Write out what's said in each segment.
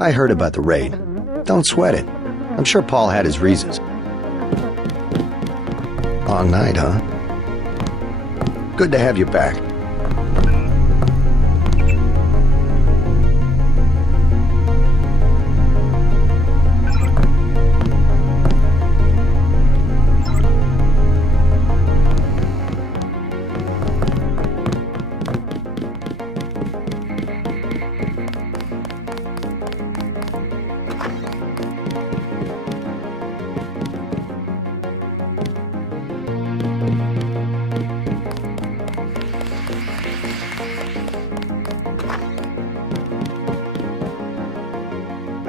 I heard about the raid. Don't sweat it. I'm sure Paul had his reasons. Long night, huh? Good to have you back.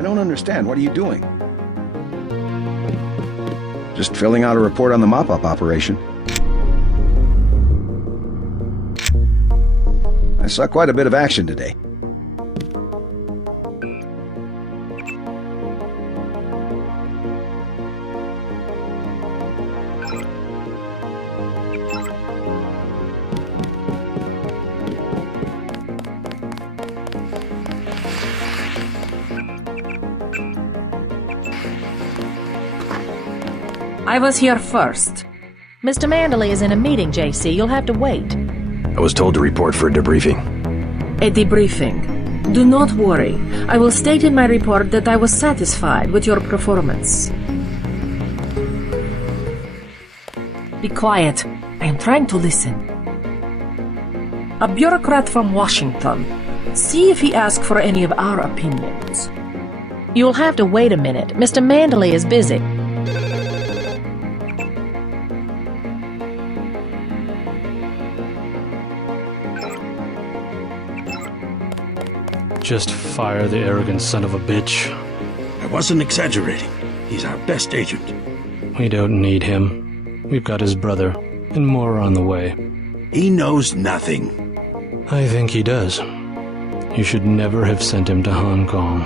I don't understand. What are you doing? Just filling out a report on the mop-up operation. I saw quite a bit of action today. I was here first. Mr. Manderley is in a meeting, JC. You'll have to wait. I was told to report for a debriefing. A debriefing. Do not worry. I will state in my report that I was satisfied with your performance. Be quiet. I am trying to listen. A bureaucrat from Washington. See if he asks for any of our opinions. You'll have to wait a minute. Mr. Manderley is busy. Just fire the arrogant son of a bitch. I wasn't exaggerating. He's our best agent. We don't need him. We've got his brother, and more are on the way. He knows nothing. I think he does. You should never have sent him to Hong Kong.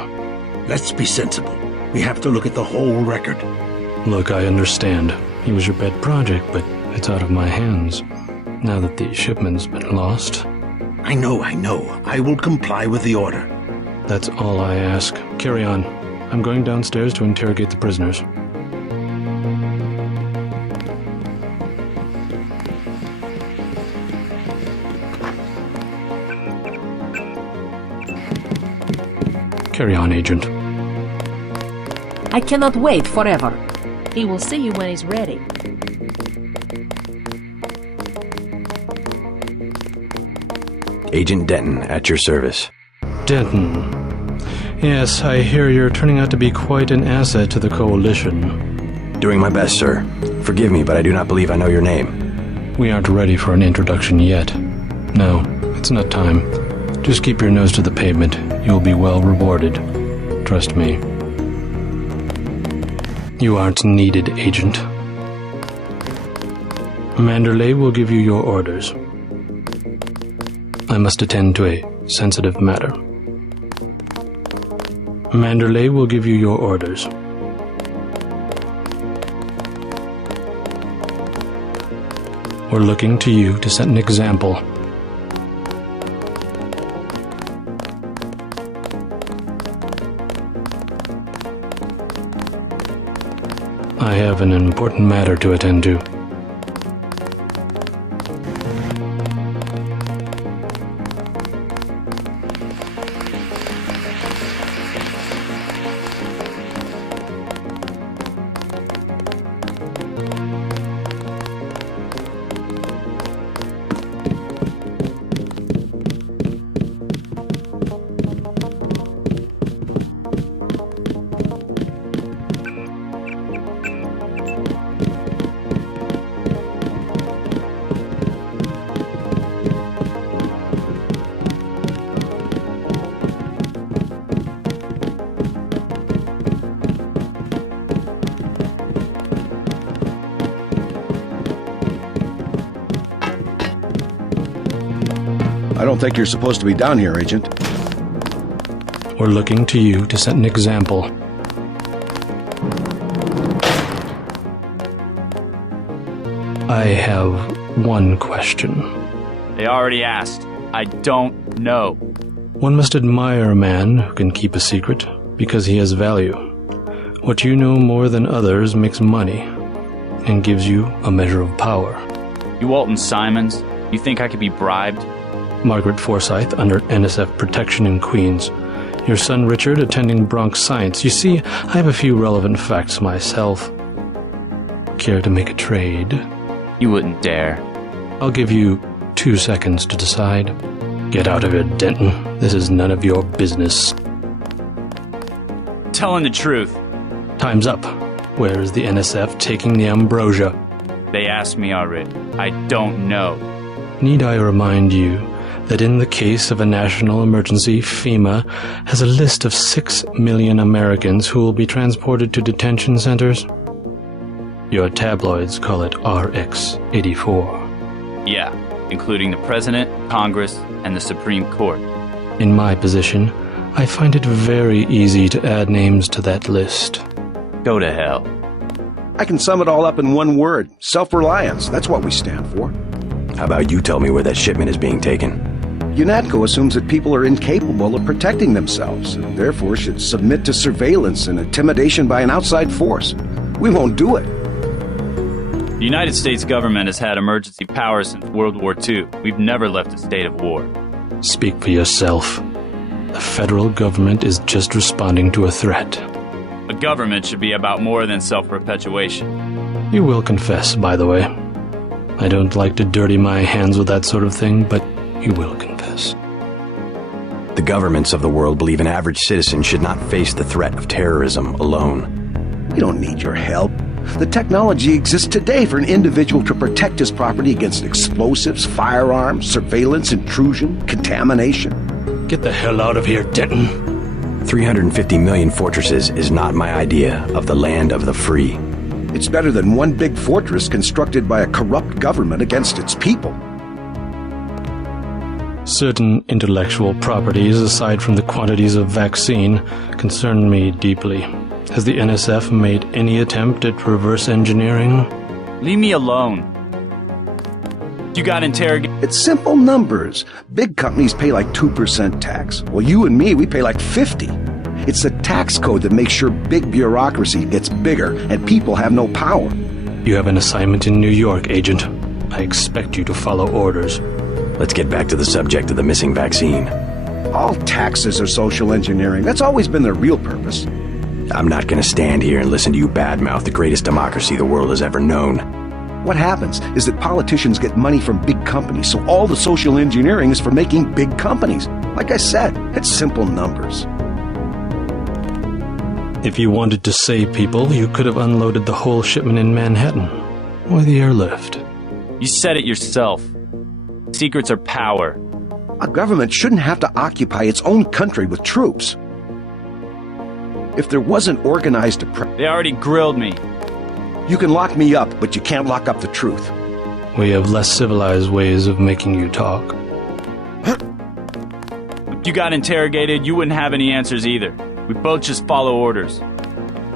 Let's be sensible. We have to look at the whole record. Look, I understand. He was your pet project, but it's out of my hands. Now that the shipment's been lost. I know. I will comply with the order. That's all I ask. Carry on. I'm going downstairs to interrogate the prisoners. Carry on, Agent. I cannot wait forever. He will see you when he's ready. Agent Denton, at your service. Denton. Yes, I hear you're turning out to be quite an asset to the Coalition. Doing my best, sir. Forgive me, but I do not believe I know your name. We aren't ready for an introduction yet. No, it's not time. Just keep your nose to the pavement. You'll be well rewarded. Trust me. You aren't needed, Agent. Manderley will give you your orders. I must attend to a sensitive matter. Manderley will give you your orders. We're looking to you to set an example. I have an important matter to attend to. I don't think you're supposed to be down here, Agent. We're looking to you to set an example. I have one question. They already asked. I don't know. One must admire a man who can keep a secret because he has value. What you know more than others makes money and gives you a measure of power. You Walton Simons, you think I could be bribed? Margaret Forsyth under NSF protection in Queens. Your son Richard attending Bronx Science. You see, I have a few relevant facts myself. Care to make a trade? You wouldn't dare. I'll give you 2 seconds to decide. Get out of here, Denton. This is none of your business. Telling the truth. Time's up. Where is the NSF taking the ambrosia? They asked me already. I don't know. Need I remind you that in the case of a national emergency, FEMA has a list of 6 million Americans who will be transported to detention centers? Your tabloids call it RX-84. Yeah, including the President, Congress, and the Supreme Court. In my position, I find it very easy to add names to that list. Go to hell. I can sum it all up in one word. Self-reliance. That's what we stand for. How about you tell me where that shipment is being taken? UNATCO assumes that people are incapable of protecting themselves and therefore should submit to surveillance and intimidation by an outside force. We won't do it. The United States government has had emergency powers since World War II. We've never left a state of war. Speak for yourself. The federal government is just responding to a threat. A government should be about more than self-perpetuation. You will confess, by the way. I don't like to dirty my hands with that sort of thing, but you will confess. The governments of the world believe an average citizen should not face the threat of terrorism alone. We don't need your help. The technology exists today for an individual to protect his property against explosives, firearms, surveillance, intrusion, contamination. Get the hell out of here, Denton. 350 million fortresses is not my idea of the land of the free. It's better than one big fortress constructed by a corrupt government against its people. Certain intellectual properties, aside from the quantities of vaccine, concern me deeply. Has the NSF made any attempt at reverse engineering? Leave me alone. You got interrogated. It's simple numbers. Big companies pay like 2% tax. Well, you and me, we pay like 50. It's the tax code that makes sure big bureaucracy gets bigger and people have no power. You have an assignment in New York, Agent. I expect you to follow orders. Let's get back to the subject of the missing vaccine. All taxes are social engineering. That's always been their real purpose. I'm not going to stand here and listen to you badmouth the greatest democracy the world has ever known. What happens is that politicians get money from big companies, so all the social engineering is for making big companies. Like I said, it's simple numbers. If you wanted to save people, you could have unloaded the whole shipment in Manhattan, or the airlift. You said it yourself. Secrets are power. A government shouldn't have to occupy its own country with troops. If there wasn't organized They already grilled me. you can lock me up, but you can't lock up the truth. We have less civilized ways of making you talk. If you got interrogated, you wouldn't have any answers either. We both just follow orders.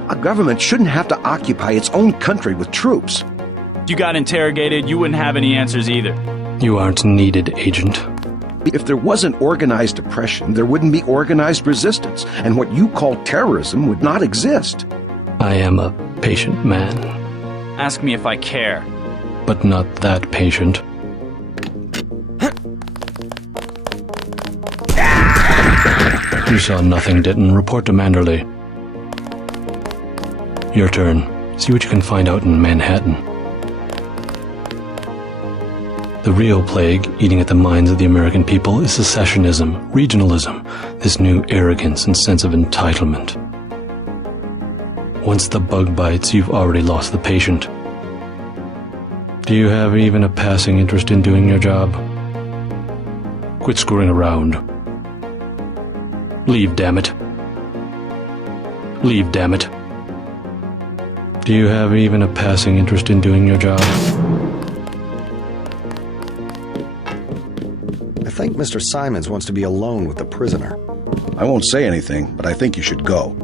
A government shouldn't have to occupy its own country with troops. If you got interrogated, you wouldn't have any answers either. You aren't needed, Agent. If there wasn't organized oppression, there wouldn't be organized resistance, and what you call terrorism would not exist. I am a patient man, Ask me if I care. but not that patient. You saw nothing, Ditton. Report to Manderley. Your turn. See what you can find out in Manhattan. The real plague eating at the minds of the American people is secessionism, regionalism, this new arrogance and sense of entitlement. Once the bug bites, you've already lost the patient. Do you have even a passing interest in doing your job? Quit screwing around. Leave, damn it. Leave, damn it. Do you have even a passing interest in doing your job? I think Mr. Simons wants to be alone with the prisoner. I won't say anything, but I think you should go.